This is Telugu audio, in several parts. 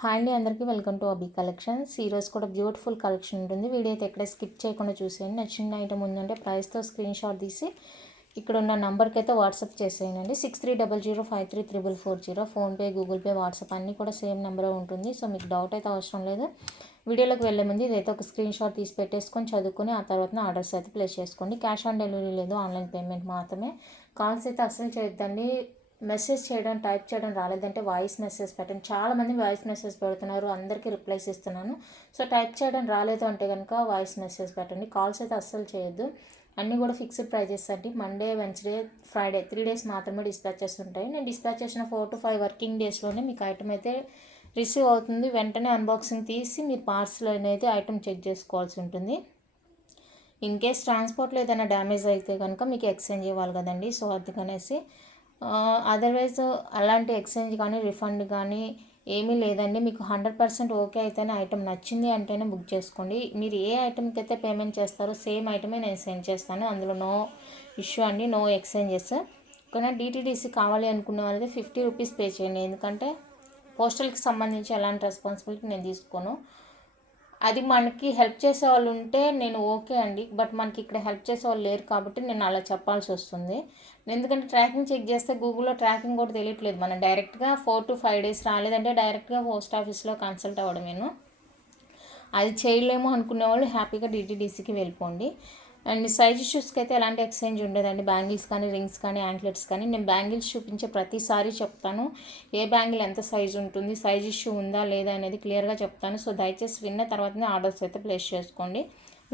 హాయ్ అండి, అందరికీ వెల్కమ్ టు అబీ కలెక్షన్స్. ఈరోజు కూడా బ్యూటిఫుల్ కలెక్షన్ ఉంటుంది. వీడియో అయితే ఎక్కడ స్కిప్ చేయకుండా చూసేయండి. నచ్చిన ఐటమ్ ఉందంటే ప్రైస్తో స్క్రీన్ షాట్ తీసి ఇక్కడ ఉన్న నెంబర్కి అయితే వాట్సాప్ చేసేయండి. 6300533440. ఫోన్పే, గూగుల్ పే, వాట్సాప్ అన్నీ కూడా సేమ్ నెంబరే ఉంటుంది. సో మీకు డౌట్ అయితే అవసరం లేదు. వీడియోలోకి వెళ్ళే ముందు ఇదైతే ఒక స్క్రీన్ షాట్ తీసి పెట్టేసుకొని చదువుకొని ఆ తర్వాత ఆర్డర్స్ అయితే ప్లేస్ చేసుకోండి. క్యాష్ ఆన్ డెలివరీ లేదు, ఆన్లైన్ పేమెంట్ మాత్రమే. కాల్స్ అయితే అస్సలు చేయొద్దండి. మెసేజ్ చేయడం, టైప్ చేయడం రాలేదంటే వాయిస్ మెసేజ్ పెట్టండి. చాలామంది వాయిస్ మెసేజ్ పెడుతున్నారు, అందరికీ రిప్లైస్ ఇస్తున్నాను. సో టైప్ చేయడం రాలేదు అంటే కనుక వాయిస్ మెసేజ్ పెట్టండి. కాల్స్ అయితే అస్సలు చేయొద్దు. అన్నీ కూడా ఫిక్స్డ్ ప్రైజెస్ అండి. మండే, వెన్స్డే, ఫ్రైడే 3 days మాత్రమే డిస్పాచెస్ ఉంటాయి. నేను డిస్పాచ్ చేసిన 4 to 5 వర్కింగ్ డేస్లోనే మీకు ఐటమ్ అయితే రిసీవ్ అవుతుంది. వెంటనే అన్బాక్సింగ్ తీసి మీరు పార్సల్ అనేది ఐటమ్ చెక్ చేసుకోవాల్సి ఉంటుంది. ఇన్ కేస్ ట్రాన్స్పోర్ట్లో ఏదైనా డ్యామేజ్ అయితే కనుక మీకు ఎక్స్చేంజ్ ఇవ్వాలి కదండి. సో అందుకనేసి అదర్వైజ్ అలాంటి ఎక్స్చేంజ్ కానీ రిఫండ్ కానీ ఏమీ లేదండి. మీకు 100% ఓకే అయితేనే ఐటమ్ నచ్చింది అంటేనే బుక్ చేసుకోండి. మీరు ఏ ఐటమ్కి అయితే పేమెంట్ చేస్తారో సేమ్ ఐటమే నేను సెండ్ చేస్తాను. అందులో నో ఇష్యూ అండి, నో ఎక్స్చేంజెస్. కానీ డిటీడీసీ కావాలి అనుకునే వాళ్ళైతే 50 రూపీస్ పే చేయండి. ఎందుకంటే పోస్టల్కి సంబంధించి ఎలాంటి రెస్పాన్సిబిలిటీ నేను తీసుకోను. అది మనకి హెల్ప్ చేసే వాళ్ళు ఉంటే నేను ఓకే అండి. బట్ మనకి ఇక్కడ హెల్ప్ చేసే వాళ్ళు లేరు కాబట్టి నేను అలా చెప్పాల్సి వస్తుంది. ఎందుకంటే ట్రాకింగ్ చెక్ చేస్తే గూగుల్లో ట్రాకింగ్ కూడా తెలియట్లేదు. మనం డైరెక్ట్గా 4 to 5 days రాలేదంటే డైరెక్ట్గా పోస్ట్ ఆఫీస్లో కన్సల్ట్ అవ్వడమేను. అది చేయలేము అనుకునే వాళ్ళు హ్యాపీగా డిటీడీసీకి వెళ్ళిపోండి. అండ్ సైజ్ ఇష్యూస్కి అయితే ఎలాంటి ఎక్స్చేంజ్ ఉండదండి. బ్యాంగిల్స్ కానీ, రింగ్స్ కానీ, యాంక్లెట్స్ కానీ నేను బ్యాంగిల్స్ చూపించే ప్రతిసారి చెప్తాను. ఏ బ్యాంగిల్ ఎంత సైజు ఉంటుంది, సైజ్ ఇష్యూ ఉందా లేదా అనేది క్లియర్గా చెప్తాను. సో దయచేసి విన్న తర్వాతనే ఆర్డర్స్ అయితే ప్లేస్ చేసుకోండి.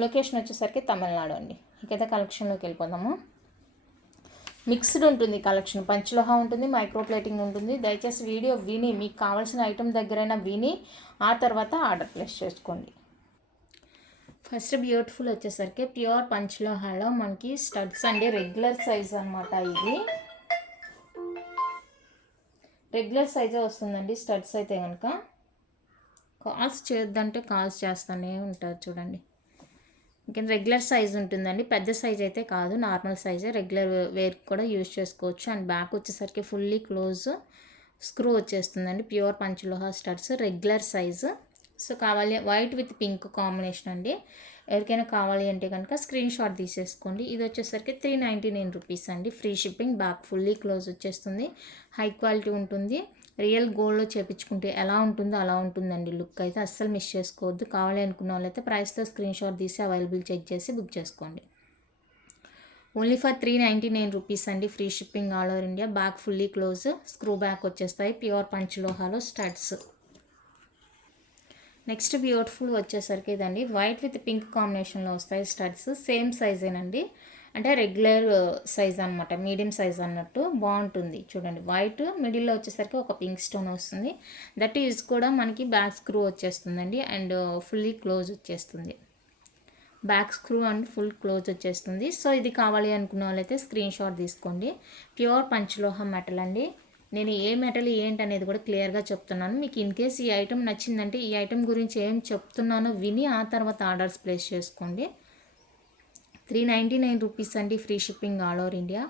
లొకేషన్ వచ్చేసరికి తమిళనాడు అండి. ఇకైతే కలెక్షన్లోకి వెళ్ళిపోదాము. మిక్స్డ్ ఉంటుంది కలెక్షన్. పంచలోహ ఉంటుంది, మైక్రో ప్లేటింగ్ ఉంటుంది. దయచేసి వీడియో విని మీకు కావాల్సిన ఐటమ్ దగ్గరైనా విని ఆ తర్వాత ఆర్డర్ ప్లేస్ చేసుకోండి. ఫస్ట్ బ్యూటిఫుల్ వచ్చేసరికి ప్యూర్ పంచలోహాలో మనకి స్టడ్స్ అండి. రెగ్యులర్ సైజ్ అనమాట. ఇది రెగ్యులర్ సైజే వస్తుందండి. స్టడ్స్ అయితే కనుక కాల్స్ చేయొద్దంటే కాల్స్ చేస్తూనే ఉంటారు చూడండి. ఇంకా రెగ్యులర్ సైజ్ ఉంటుందండి. పెద్ద సైజ్ అయితే కాదు, నార్మల్ సైజే. రెగ్యులర్ వేర్ కూడా యూజ్ చేసుకోవచ్చు. అండ్ బ్యాక్ వచ్చేసరికి ఫుల్లీ క్లోజ్ స్క్రూ వచ్చేస్తుందండి. ప్యూర్ పంచలోహ స్టడ్స్, రెగ్యులర్ సైజు. సో కావాలి వైట్ విత్ పింక్ కాంబినేషన్ అండి. ఎవరికైనా కావాలి అంటే కనుక స్క్రీన్ షాట్ తీసేసుకోండి. ఇది వచ్చేసరికి 399 రూపీస్ అండి. Free shipping. Back fully close వచ్చేస్తుంది. హై క్వాలిటీ ఉంటుంది. రియల్ గోల్డ్లో చేపించుకుంటే ఎలా ఉంటుందో అలా ఉంటుందండి. లుక్ అయితే అస్సలు మిస్ చేసుకోవద్దు. కావాలి అనుకున్న వాళ్ళైతే ప్రైస్తో స్క్రీన్ షాట్ తీసి అవైలబుల్ చెక్ చేసి బుక్ చేసుకోండి. ఓన్లీ ఫర్ 399 రూపీస్ అండి. Free shipping all over India. Back fully close, screw back వచ్చేస్తాయి. ప్యూర్ పంచలోహాలో స్టడ్స్. నెక్స్ట్ బ్యూటిఫుల్ వచ్చేసరికి ఇదండి. వైట్ విత్ పింక్ కాంబినేషన్లో వస్తాయి స్టడ్స్. సేమ్ సైజేనండి. అంటే రెగ్యులర్ సైజ్ అనమాట, మీడియం సైజ్ అన్నట్టు. బాగుంటుంది చూడండి. వైట్ మిడిల్లో వచ్చేసరికి ఒక పింక్ స్టోన్ వస్తుంది. దట్ ఈజ్ కూడా మనకి బ్యాక్ స్క్రూ వచ్చేస్తుందండి. అండ్ ఫుల్లీ క్లోజ్ వచ్చేస్తుంది. Back screw and full close వచ్చేస్తుంది. సో ఇది కావాలి అనుకున్న వాళ్ళైతే స్క్రీన్ షాట్ తీసుకోండి. ప్యూర్ పంచలోహం మెటల్ అండి. నేను ఏ మెటల్ ఏంటి అనేది కూడా క్లియర్గా చెప్తున్నాను. మీకు ఇన్ కేస్ ఈ ఐటమ్ నచ్చిందంటే ఈ ఐటమ్ గురించి ఏం చెప్తున్నానో విని ఆ తర్వాత ఆర్డర్స్ ప్లేస్ చేసుకోండి. 399 రూపీస్ అండి. Free shipping all over India.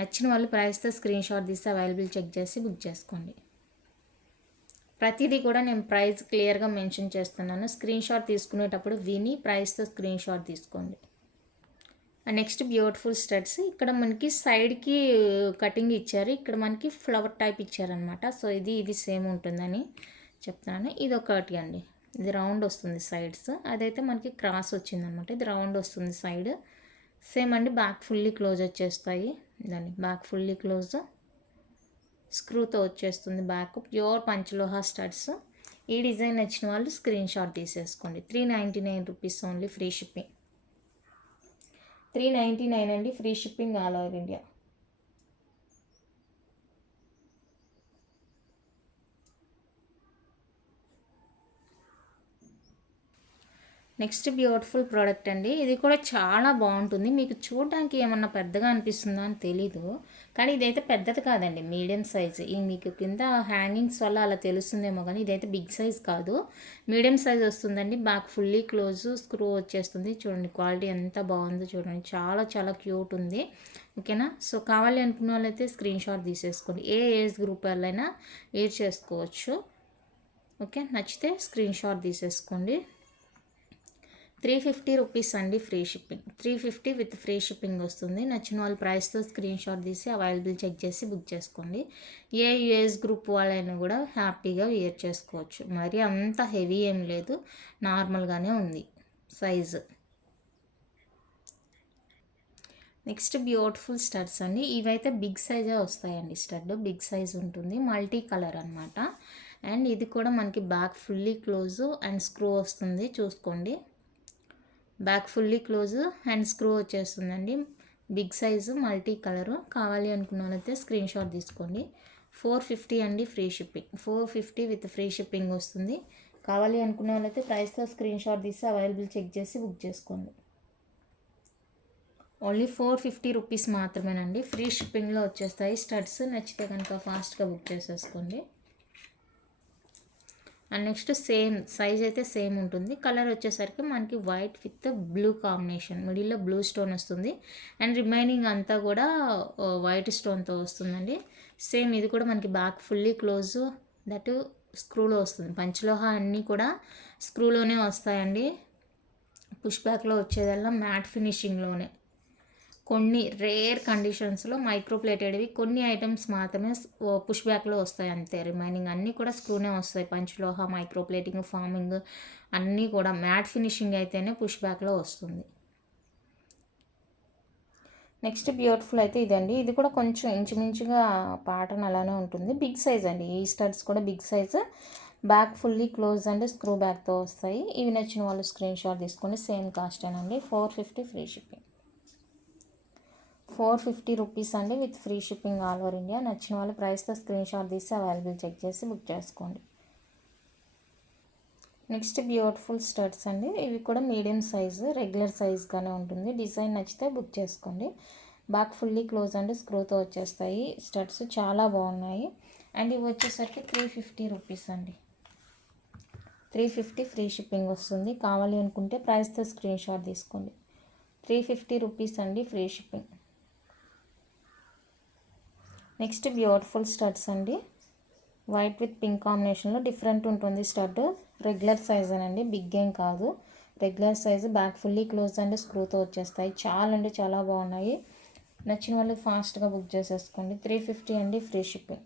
నచ్చిన వాళ్ళు ప్రైస్తో స్క్రీన్ షాట్ తీసి అవైలబుల్ చెక్ చేసి బుక్ చేసుకోండి. ప్రతిదీ కూడా నేను ప్రైస్ క్లియర్గా మెన్షన్ చేస్తున్నాను. స్క్రీన్ షాట్ తీసుకునేటప్పుడు విని ప్రైస్తో స్క్రీన్ షాట్ తీసుకోండి. Next beautiful studs. ఇక్కడ మనకి సైడ్కి కటింగ్ ఇచ్చారు. ఇక్కడ మనకి ఫ్లవర్ టైప్ ఇచ్చారనమాట. సో ఇది సేమ్ ఉంటుందని చెప్తున్నాను. ఇది ఒకటి అండి. ఇది రౌండ్ వస్తుంది సైడ్స్. అదైతే మనకి క్రాస్ వచ్చిందనమాట. ఇది రౌండ్ వస్తుంది సైడ్. సేమ్ అండి. బ్యాక్ ఫుల్లీ క్లోజ్ వచ్చేస్తాయి. దాన్ని బ్యాక్ ఫుల్లీ క్లోజ్ స్క్రూతో వచ్చేస్తుంది బ్యాక్. ప్యూర్ పంచలోహ స్టడ్స్. ఈ డిజైన్ నచ్చిన వాళ్ళు స్క్రీన్ షాట్ తీసేసుకోండి. 399 రూపీస్ ఓన్లీ. Free shipping. 399 అండి. Free shipping all over India. Next beautiful product అండి. ఇది కూడా చాలా బాగుంటుంది. మీకు చూడడానికి ఏమన్నా పెద్దగా అనిపిస్తుందో అని తెలీదు, కానీ ఇదైతే పెద్దది కాదండి, మీడియం సైజ్. ఈ మీకు కింద హ్యాంగింగ్స్ వల్ల అలా తెలుస్తుందేమో, కానీ ఇదైతే బిగ్ సైజ్ కాదు, మీడియం సైజ్ వస్తుందండి. బ్యాక్ ఫుల్లీ క్లోజ్ స్క్రూ వచ్చేస్తుంది. చూడండి క్వాలిటీ ఎంత బాగుందో చూడండి. చాలా చాలా క్యూట్ ఉంది. ఓకేనా. సో కావాలి అనుకున్న వాళ్ళైతే స్క్రీన్ షాట్ తీసేసుకోండి. ఏ ఏజ్ గ్రూప్ వాళ్ళైనా యూజ్ చేసుకోవచ్చు. ఓకే, నచ్చితే స్క్రీన్ షాట్ తీసేసుకోండి. 350 రూపీస్ అండి free shipping. 350 with free shipping వస్తుంది. నచ్చిన వాళ్ళ ప్రైస్తో స్క్రీన్ షాట్ తీసి అవైలబుల్ చెక్ చేసి బుక్ చేసుకోండి. ఏ యూఎస్ గ్రూప్ వాళ్ళైనా కూడా హ్యాపీగా వేర్ చేసుకోవచ్చు. మరి అంత హెవీ ఏం లేదు, నార్మల్గానే ఉంది సైజు. నెక్స్ట్ బ్యూటిఫుల్ స్టడ్స్ అండి. ఇవైతే బిగ్ సైజే వస్తాయండి. స్టడ్ బిగ్ సైజ్ ఉంటుంది, మల్టీ కలర్ అనమాట. అండ్ ఇది కూడా మనకి back fully close and screw వస్తుంది, చూసుకోండి. Back fully close and screw వచ్చేస్తుందండి. Big size multi colour. కావాలి అనుకున్న వాళ్ళైతే స్క్రీన్ షాట్ తీసుకోండి. 450 అండి free shipping. 450 with free shipping వస్తుంది. కావాలి అనుకున్న వాళ్ళైతే ప్రైస్తో స్క్రీన్ షాట్ తీసి అవైలబుల్ చెక్ చేసి బుక్ చేసుకోండి. ఓన్లీ 450 రూపీస్ మాత్రమేనండి. ఫ్రీ షిప్పింగ్లో వచ్చేస్తాయి స్టడ్స్. నచ్చితే కనుక ఫాస్ట్గా బుక్ చేసేసుకోండి. అండ్ నెక్స్ట్ సేమ్ సైజ్ అయితే సేమ్ ఉంటుంది. కలర్ వచ్చేసరికి మనకి వైట్ విత్ బ్లూ కాంబినేషన్, మిడిల్లో బ్లూ స్టోన్ వస్తుంది. అండ్ రిమైనింగ్ అంతా కూడా వైట్ స్టోన్తో వస్తుందండి. సేమ్ ఇది కూడా మనకి బ్యాక్ ఫుల్లీ క్లోజ్, దట్ స్క్రూలో వస్తుంది. పంచలోహ అన్నీ కూడా స్క్రూలోనే వస్తాయండి. పుష్ బ్యాక్లో వచ్చేదల్లా మ్యాట్ ఫినిషింగ్లోనే. కొన్ని రేర్ కండిషన్స్లో మైక్రో ప్లేటెడ్వి కొన్ని ఐటమ్స్ మాత్రమే పుష్ బ్యాక్లో వస్తాయి అంతే. రిమైనింగ్ అన్నీ కూడా స్క్రూనే వస్తాయి. పంచలోహ, మైక్రో ప్లేటింగ్, ఫార్మింగ్ అన్నీ కూడా మ్యాట్ ఫినిషింగ్ అయితేనే పుష్ బ్యాక్లో వస్తుంది. నెక్స్ట్ బ్యూటిఫుల్ అయితే ఇదండి. ఇది కూడా కొంచెం ఇంచుమించుగా ప్యాటర్న్ అలానే ఉంటుంది. బిగ్ సైజ్ అండి. ఈ స్టడ్స్ కూడా big size. Back fully close and screw బ్యాక్తో వస్తాయి. ఇవి నచ్చిన వాళ్ళు స్క్రీన్ షాట్ తీసుకొని సేమ్ కాస్టేనండి. 450 ఫ్రీ షిప్పింగ్. 450 రూపీస్ అండి with free shipping all over India. నచ్చిన వాళ్ళు ప్రైస్తో స్క్రీన్ షాట్ తీసి అవైలబుల్ చెక్ చేసి బుక్ చేసుకోండి. నెక్స్ట్ బ్యూటిఫుల్ స్టడ్స్ అండి. ఇవి కూడా మీడియం సైజు, రెగ్యులర్ సైజ్గానే ఉంటుంది. డిజైన్ నచ్చితే బుక్ చేసుకోండి. బ్యాక్ ఫుల్లీ క్లోజ్ అండ్ స్క్రూతో వచ్చేస్తాయి స్టడ్స్. చాలా బాగున్నాయి. అండ్ ఇవి వచ్చేసరికి 350 రూపీస్ అండి. 350 ఫ్రీ షిప్పింగ్ వస్తుంది. కావాలి అనుకుంటే ప్రైస్తో స్క్రీన్ షాట్ తీసుకోండి. 350 రూపీస్ అండి free shipping. Next beautiful studs అండి. వైట్ విత్ పింక్ కాంబినేషన్లో డిఫరెంట్ ఉంటుంది స్టడ్. రెగ్యులర్ సైజ్ అనండి, బిగ్ ఏం కాదు, regular size. Back fully close and స్క్రూతో వచ్చేస్తాయి. చాలా అంటే చాలా బాగున్నాయి. నచ్చిన వాళ్ళు ఫాస్ట్గా బుక్ చేసేసుకోండి. 350 అండి ఫ్రీ షిప్పింగ్.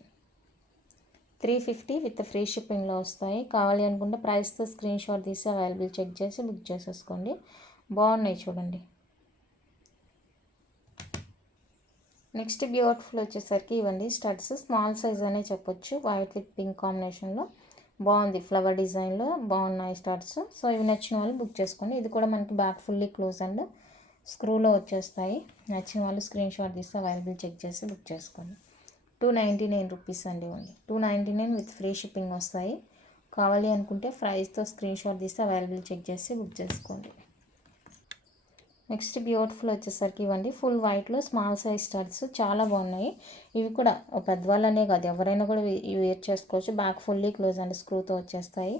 350 విత్ ఫ్రీ షిప్పింగ్లో వస్తాయి. కావాలి అనుకుంటే ప్రైస్తో స్క్రీన్ షాట్ తీసి అవైలబుల్ చెక్ చేసి బుక్ చేసేసుకోండి. బాగున్నాయి చూడండి. నెక్స్ట్ బ్యూటిఫుల్ వచ్చేసరికి ఇవ్వండి స్టడ్స్. స్మాల్ సైజ్ అనే చెప్పొచ్చు. వైట్ విత్ పింక్ కాంబినేషన్లో బాగుంది, ఫ్లవర్ డిజైన్లో బాగున్నాయి స్టడ్స్. సో ఇవి నచ్చిన వాళ్ళు బుక్ చేసుకోండి. ఇది కూడా మనకి బ్యాక్ ఫుల్లీ క్లోజ్ అండ్ స్క్రూలో వచ్చేస్తాయి. నచ్చిన వాళ్ళు స్క్రీన్ షాట్ తీసి అవైలబుల్ చెక్ చేసి బుక్ చేసుకోండి. 299 రూపీస్ అండి ఓన్లీ. 299 విత్ ఫ్రీ షిప్పింగ్ వస్తాయి. కావాలి అనుకుంటే ప్రైస్తో స్క్రీన్ షాట్ తీసి అవైలబుల్ చెక్ చేసి బుక్ చేసుకోండి. నెక్స్ట్ బ్యూటిఫుల్ వచ్చేసరికి ఇవ్వండి ఫుల్ వైట్లో స్మాల్ సైజ్ స్టడ్స్. చాలా బాగున్నాయి. ఇవి కూడా పెద్దవాళ్ళనే కాదు, ఎవరైనా కూడా వేర్ చేసుకోవచ్చు. బ్యాక్ ఫుల్లీ క్లోజ్ అండ్ స్క్రూతో వచ్చేస్తాయి.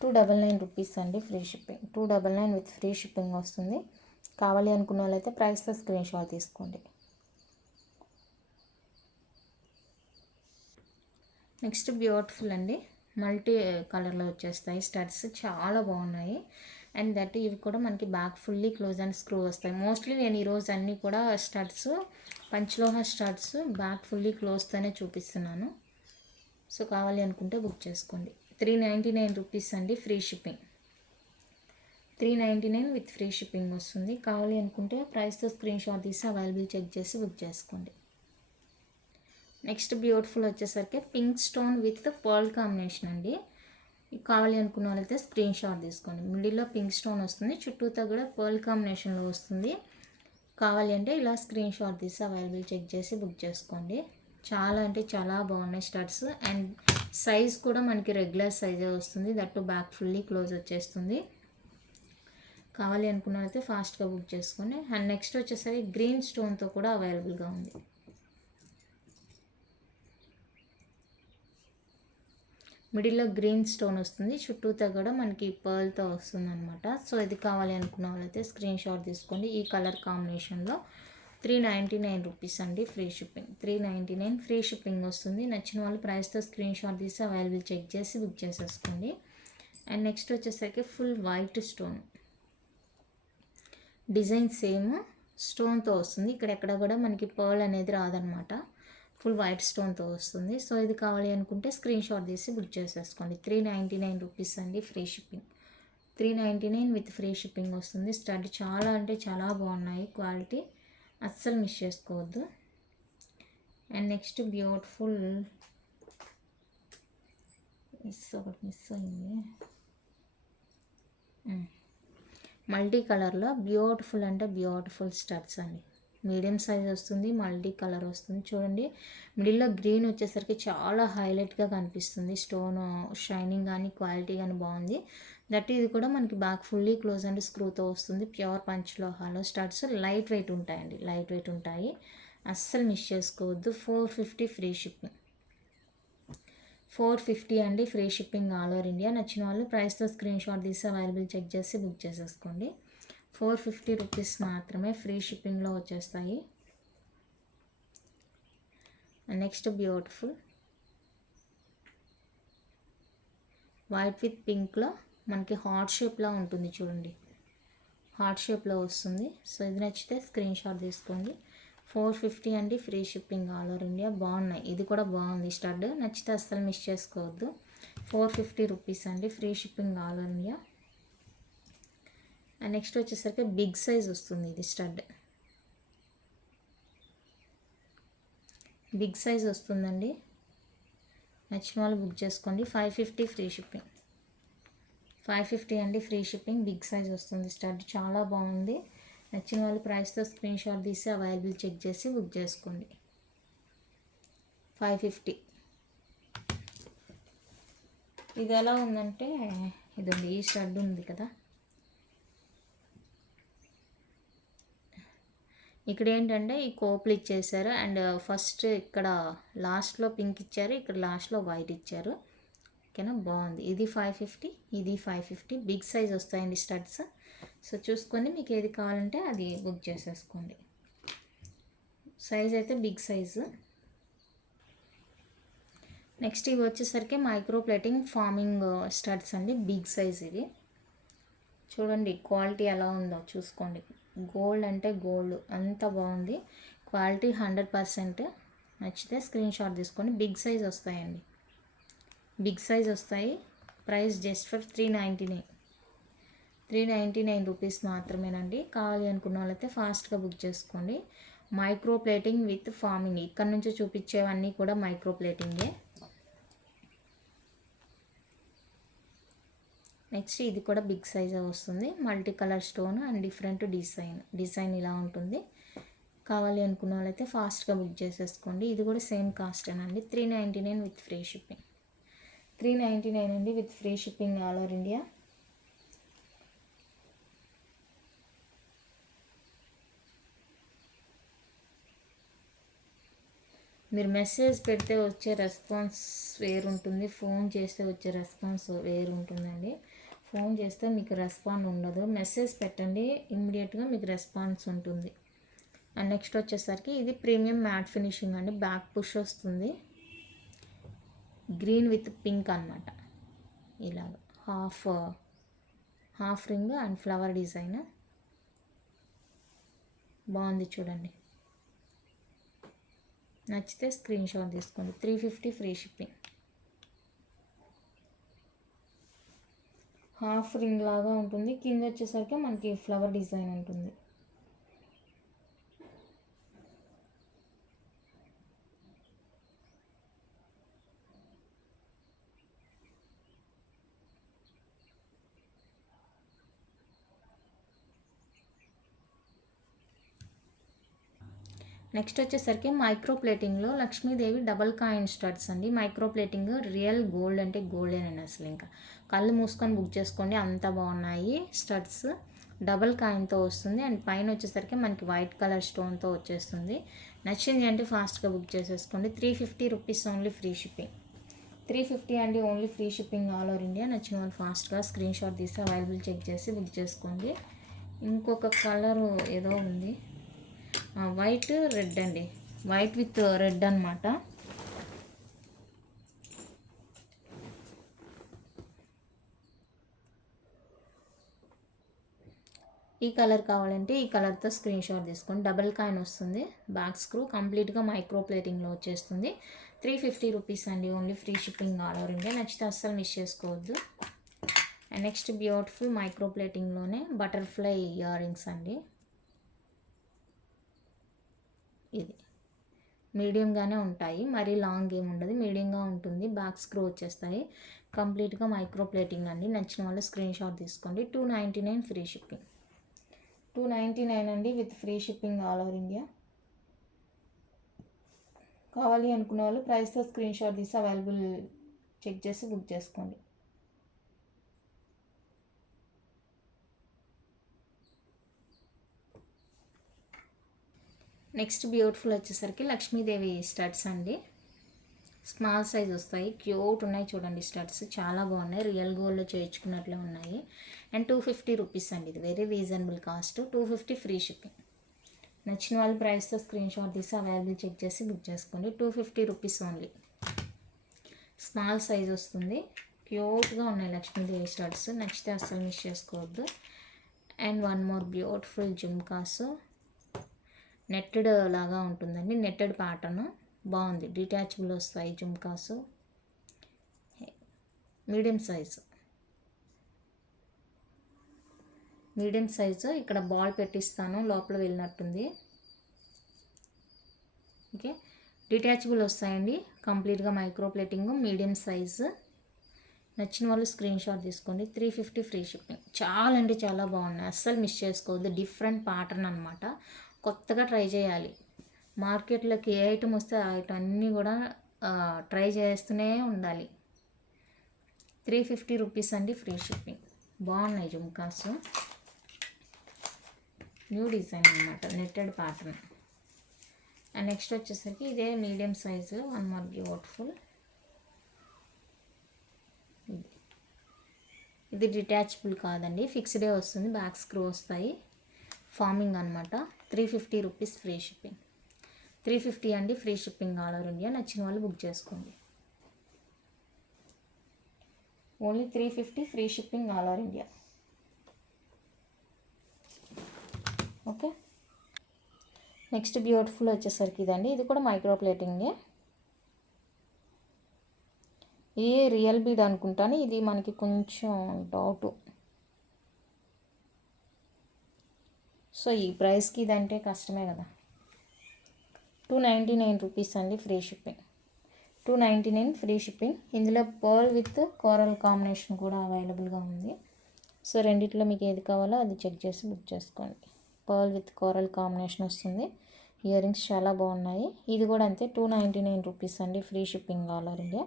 299 రూపీస్ అండి free shipping. 299 with free shipping వస్తుంది. కావాలి అనుకున్న వాళ్ళైతే ప్రైస్తో స్క్రీన్ షాట్ తీసుకోండి. నెక్స్ట్ బ్యూటిఫుల్ అండి. మల్టీ కలర్లో వచ్చేస్తాయి స్టడ్స్. చాలా బాగున్నాయి. అండ్ దట్ ఇవి కూడా మనకి back fully close and screw వస్తాయి. మోస్ట్లీ నేను ఈరోజు అన్నీ కూడా స్టడ్స్, పంచలోహ స్టడ్స్ బ్యాక్ ఫుల్లీ క్లోజ్తోనే చూపిస్తున్నాను. సో కావాలి అనుకుంటే బుక్ చేసుకోండి. 399 రూపీస్ అండి free shipping. 399 with free shipping వస్తుంది. కావాలి అనుకుంటే ప్రైస్తో స్క్రీన్ షాట్ తీసి అవైలబుల్ చెక్ చేసి బుక్ చేసుకోండి. నెక్స్ట్ బ్యూటిఫుల్ వచ్చేసరికి pink stone with pearl combination అండి. కావాలి అనుకున్న వాళ్ళైతే స్క్రీన్ షాట్ తీసుకోండి. మిడిల్లో పింక్ స్టోన్ వస్తుంది, చుట్టూతో కూడా పర్ల్ కాంబినేషన్లో వస్తుంది. కావాలి అంటే ఇలా స్క్రీన్ షాట్ తీసి అవైలబుల్ చెక్ చేసి బుక్ చేసుకోండి. చాలా అంటే చాలా బాగున్నాయి స్టడ్స్. అండ్ సైజ్ కూడా మనకి రెగ్యులర్ సైజే వస్తుంది. దట్టు బ్యాక్ ఫుల్లీ క్లోజ్ వచ్చేస్తుంది. కావాలి అనుకున్న వాళ్ళైతే ఫాస్ట్గా బుక్ చేసుకోండి. అండ్ నెక్స్ట్ వచ్చేసరికి గ్రీన్ స్టోన్తో కూడా అవైలబుల్గా ఉంది. మిడిల్లో గ్రీన్ స్టోన్ వస్తుంది, చుట్టూతో కూడా మనకి పర్ల్తో వస్తుంది అనమాట. సో ఇది కావాలి అనుకున్న వాళ్ళైతే స్క్రీన్ షాట్ తీసుకోండి. ఈ కలర్ కాంబినేషన్లో 399 అండి, ఫ్రీ షిప్పింగ్. 399 ఫ్రీ షిప్పింగ్ వస్తుంది. నచ్చిన వాళ్ళు ప్రైస్తో స్క్రీన్ షాట్ తీసి అవైలబుల్ చెక్ చేసి బుక్ చేసేసుకోండి. అండ్ నెక్స్ట్ వచ్చేసరికి full white stone design, same స్టోన్తో వస్తుంది. ఇక్కడ ఎక్కడ కూడా మనకి పర్ల్ అనేది రాదనమాట, ఫుల్ వైట్ స్టోన్తో వస్తుంది. సో ఇది కావాలి అనుకుంటే స్క్రీన్ షాట్ తీసి బుక్ చేసేసుకోండి. 399 అండి, free shipping. 399 with free shipping వస్తుంది. స్టడ్ చాలా అంటే చాలా బాగున్నాయి, క్వాలిటీ అస్సలు మిస్ చేసుకోవద్దు. అండ్ నెక్స్ట్ బ్యూటిఫుల్ ఒకటి మిస్ అయింది, మల్టీ కలర్లో బ్యూటిఫుల్ అంటే బ్యూటిఫుల్ స్టడ్స్ అండి. మీడియం సైజ్ వస్తుంది, మల్టీ కలర్ వస్తుంది. చూడండి, మిడిల్లో గ్రీన్ వచ్చేసరికి చాలా హైలైట్గా కనిపిస్తుంది. స్టోన్ షైనింగ్ కానీ క్వాలిటీ కానీ బాగుంది. దట్ ఇది కూడా మనకి బ్యాక్ ఫుల్లీ క్లోజ్ అండ్ స్క్రూతో వస్తుంది. ప్యూర్ పంచలోహాలో స్టడ్స్ లైట్ వెయిట్ ఉంటాయండి, లైట్ వెయిట్ ఉంటాయి, అస్సలు మిస్ చేసుకోవద్దు. 450 ఫ్రీ షిప్పింగ్. 450 అండి, free shipping all over India. నచ్చిన వాళ్ళు ప్రైస్తో స్క్రీన్ షాట్ తీసి అవైలబుల్ చెక్ చేసి బుక్ చేసేసుకోండి. 450 రూపీస్ మాత్రమే ఫ్రీ షిప్పింగ్లో వచ్చేస్తాయి. నెక్స్ట్ బ్యూటిఫుల్ వైట్ విత్ పింక్లో మనకి హార్ట్ షేప్లో ఉంటుంది, చూడండి హార్ట్ షేప్లో వస్తుంది. సో ఇది నచ్చితే స్క్రీన్ షాట్ తీసుకోండి. 450 అండి, free shipping all over India. బాగున్నాయి, ఇది కూడా బాగుంది స్టడ్, నచ్చితే అస్సలు మిస్ చేసుకోవద్దు. 450 రూపీస్ అండి, free shipping all over India. And next వచ్చేసరికి బిగ్ సైజ్ వస్తుంది, ఇది స్టడ్ బిగ్ సైజ్ వస్తుందండి. నచ్చిన వాళ్ళు బుక్ చేసుకోండి. 550 ఫ్రీ షిప్పింగ్. 550 అండి, ఫ్రీ షిప్పింగ్. బిగ్ సైజ్ వస్తుంది స్టడ్, చాలా బాగుంది. నచ్చిన వాళ్ళు ప్రైస్తో స్క్రీన్ షాట్ తీసి అవైలబుల్ చెక్ చేసి బుక్ చేసుకోండి. 550. ఇది ఎలా ఉందంటే ఇదండి, ఈ స్టడ్ ఉంది కదా, ఇక్కడ ఏంటంటే ఈ కోపులు ఇచ్చేసారు. అండ్ ఫస్ట్ ఇక్కడ లాస్ట్లో పింక్ ఇచ్చారు, ఇక్కడ లాస్ట్లో వైట్ ఇచ్చారు. ఓకేనా, బాగుంది. ఇది 550, ఇది 550. బిగ్ సైజ్ వస్తాయండి స్టడ్స్. సో చూసుకొని మీకు ఏది కావాలంటే అది బుక్ చేసేసుకోండి. సైజ్ అయితే బిగ్ సైజు. నెక్స్ట్ ఇవి వచ్చేసరికి మైక్రో ప్లేటింగ్ ఫార్మింగ్ స్టడ్స్ అండి, బిగ్ సైజ్. ఇది చూడండి క్వాలిటీ ఎలా ఉందో చూసుకోండి. గోల్డ్ అంటే గోల్డ్, అంత బాగుంది క్వాలిటీ, 100%. నచ్చితే స్క్రీన్ షాట్ తీసుకోండి. బిగ్ సైజ్ వస్తాయండి, బిగ్ సైజ్ వస్తాయి. Price just for 399. 399 రూపీస్ మాత్రమేనండి. కావాలి అనుకున్న వాళ్ళైతే ఫాస్ట్గా బుక్ చేసుకోండి. మైక్రో ప్లేటింగ్ విత్ ఫార్మింగ్, ఇక్కడ నుంచి చూపించేవన్నీ కూడా మైక్రో ప్లేటింగే. నెక్స్ట్ ఇది కూడా బిగ్ సైజే వస్తుంది, multi colour stone and different design ఇలా ఉంటుంది. కావాలి అనుకున్న వాళ్ళైతే ఫాస్ట్గా బుక్ చేసేసుకోండి. ఇది కూడా సేమ్ కాస్టేనండి, 399 విత్ ఫ్రీ షిప్పింగ్. 399 అండి, with free shipping all over India. మీరు మెసేజ్ పెడితే వచ్చే రెస్పాన్స్ వేరు ఉంటుంది, ఫోన్ చేస్తే వచ్చే రెస్పాన్స్ వేరు ఉంటుందండి. ఫోన్ చేస్తే మీకు రెస్పాన్స్ ఉండదు, మెసేజ్ పెట్టండి, ఇమ్మీడియట్గా మీకు రెస్పాన్స్ ఉంటుంది. అండ్ నెక్స్ట్ వచ్చేసరికి ఇది ప్రీమియం మ్యాట్ ఫినిషింగ్ అండి, బ్యాక్ పుష్ వస్తుంది, గ్రీన్ విత్ పింక్ అనమాట. ఇలాగ half ring and flower design బాగుంది చూడండి. నచ్చితే స్క్రీన్ షాట్ తీసుకోండి. 350 ఫ్రీ షిప్పింగ్. హాఫ్ రింగ్ లాగా ఉంటుంది, కింద వచ్చేసరికి మనకి ఫ్లవర్ డిజైన్ ఉంటుంది. నెక్స్ట్ వచ్చేసరికి మైక్రో ప్లేటింగ్లో లక్ష్మీదేవి డబల్ కాయిన్ స్టడ్స్ అండి. మైక్రో ప్లేటింగ్ రియల్ గోల్డ్ అంటే గోల్డేనండి అసలు. ఇంకా కళ్ళు మూసుకొని బుక్ చేసుకోండి, అంత బాగున్నాయి స్టడ్స్. డబల్ కాయిన్తో వస్తుంది అండ్ పైన వచ్చేసరికి మనకి వైట్ కలర్ స్టోన్తో వచ్చేస్తుంది. నచ్చింది అంటే ఫాస్ట్గా బుక్ చేసేసుకోండి. 350 రూపీస్ ఓన్లీ, ఫ్రీ షిప్పింగ్. 350 అండి, only free shipping all over India. నచ్చిన వాళ్ళు ఫాస్ట్గా స్క్రీన్ షాట్ తీసి అవైలబుల్ చెక్ చేసి బుక్ చేసుకోండి. ఇంకొక కలర్ ఏదో ఉంది, వైట్ రెడ్ అండి, వైట్ విత్ రెడ్ అనమాట. ఈ కలర్ కావాలంటే ఈ కలర్తో స్క్రీన్ షాట్ తీసుకోండి. డబల్ కాయిన్ వస్తుంది, బ్యాక్ స్క్రూ, కంప్లీట్గా మైక్రో ప్లేటింగ్లో వచ్చేస్తుంది. 350 రూపీస్ అండి, only free shipping all over India. నచ్చితే అస్సలు మిస్ చేసుకోవద్దు. అండ్ నెక్స్ట్ బ్యూటిఫుల్ మైక్రో ప్లేటింగ్లోనే బటర్ఫ్లై ఇయర్ రింగ్స్ అండి. ఇది మీడియంగానే ఉంటాయి, మరీ లాంగ్ ఏమి ఉండదు, మీడియంగా ఉంటుంది. బ్యాక్ స్క్రూ వచ్చేస్తాయి, కంప్లీట్గా మైక్రో ప్లేటింగ్ అండి. నచ్చిన వాళ్ళు స్క్రీన్ షాట్ తీసుకోండి. 299 ఫ్రీ షిప్పింగ్. 299 అండి with free shipping all over India. కావాలి అనుకున్న వాళ్ళు ప్రైస్తో స్క్రీన్ షాట్ తీసి అవైలబుల్ చెక్ చేసి బుక్ చేసుకోండి. నెక్స్ట్ బ్యూటిఫుల్ వచ్చేసరికి లక్ష్మీదేవి స్టడ్స్ అండి. స్మాల్ సైజ్ వస్తాయి, క్యూట్ ఉన్నాయి చూడండి. స్టడ్స్ చాలా బాగున్నాయి, రియల్ గోల్డ్లో చేయించుకున్నట్లే ఉన్నాయి. అండ్ 250 రూపీస్ అండి, ఇది very reasonable cost. 250 free shipping. నచ్చిన వాళ్ళు ప్రైస్తో స్క్రీన్ షాట్ తీసి అవైలబుల్ చెక్ చేసి బుక్ చేసుకోండి. 250 రూపీస్ ఓన్లీ. స్మాల్ సైజ్ వస్తుంది, క్యూట్గా ఉన్నాయి లక్ష్మీదేవి స్టడ్స్. నచ్చితే అస్సలు మిస్ చేసుకోవద్దు. And one more beautiful jhumkas, netted లాగా ఉంటుందండి, నెట్టెడ్ ప్యాటర్న్ బాగుంది. డిటాచబుల్ వస్తాయి జుమ్కాస్, మీడియం సైజు. ఇక్కడ బాల్ పెట్టిస్తాను, లోపల వెళ్ళినట్టుంది. ఓకే, డిటాచబుల్ వస్తాయండి, కంప్లీట్గా మైక్రో ప్లేటింగ్, మీడియం సైజు. నచ్చిన వాళ్ళు స్క్రీన్ షాట్ తీసుకోండి. 350 ఫ్రీ షిప్పింగ్. చాలా అంటే చాలా బాగున్నాయి, అస్సలు మిస్ చేసుకోవద్దు. డిఫరెంట్ ప్యాటర్న్ అనమాట, కొత్తగా ట్రై చేయాలి. మార్కెట్లోకి ఏ ఐటమ్ వస్తే ఆ ఐటమ్ అన్నీ కూడా ట్రై చేస్తూనే ఉండాలి. 350 రూపీస్ అండి ఫ్రీ షిప్పింగ్. బాగున్నాయి జుమ్కాస్, న్యూ డిజైన్ అనమాట, నెట్టెడ్ ప్యాటర్న్. అండ్ నెక్స్ట్ వచ్చేసరికి ఇదే medium size, one more beautiful. ఇది డిటాచబుల్ కాదండి, ఫిక్స్డే వస్తుంది, బ్యాక్ స్క్రూ వస్తాయి, ఫార్మింగ్ అనమాట. 350 రూపీస్ ఫ్రీ షిప్పింగ్. 350 అండి free shipping all over India. నచ్చిన వాళ్ళు బుక్ చేసుకోండి. Only 350 free shipping all over India. Okay, next beautiful వచ్చేసరికి ఇదండి, ఇది కూడా మైక్రో ప్లేటింగే. ఇది రియల్ బీడ్ అనుకుంటాను, ఇది మనకి కొంచెం డౌట్. సో ఈ ప్రైస్కి ఇదంటే కష్టమే కదా. 299 రూపీస్ అండి ఫ్రీ షిప్పింగ్. 299 free shipping. ఇందులో పర్ల్ విత్ కోరల్ కాంబినేషన్ కూడా అవైలబుల్గా ఉంది. సో రెండిట్లో మీకు ఏది కావాలో అది చెక్ చేసి బుక్ చేసుకోండి. పర్ల్ విత్ కోరల్ కాంబినేషన్ వస్తుంది. ఇయర్ రింగ్స్ చాలా బాగున్నాయి. ఇది కూడా అంతే, 299 రూపీస్ అండి free shipping all over India.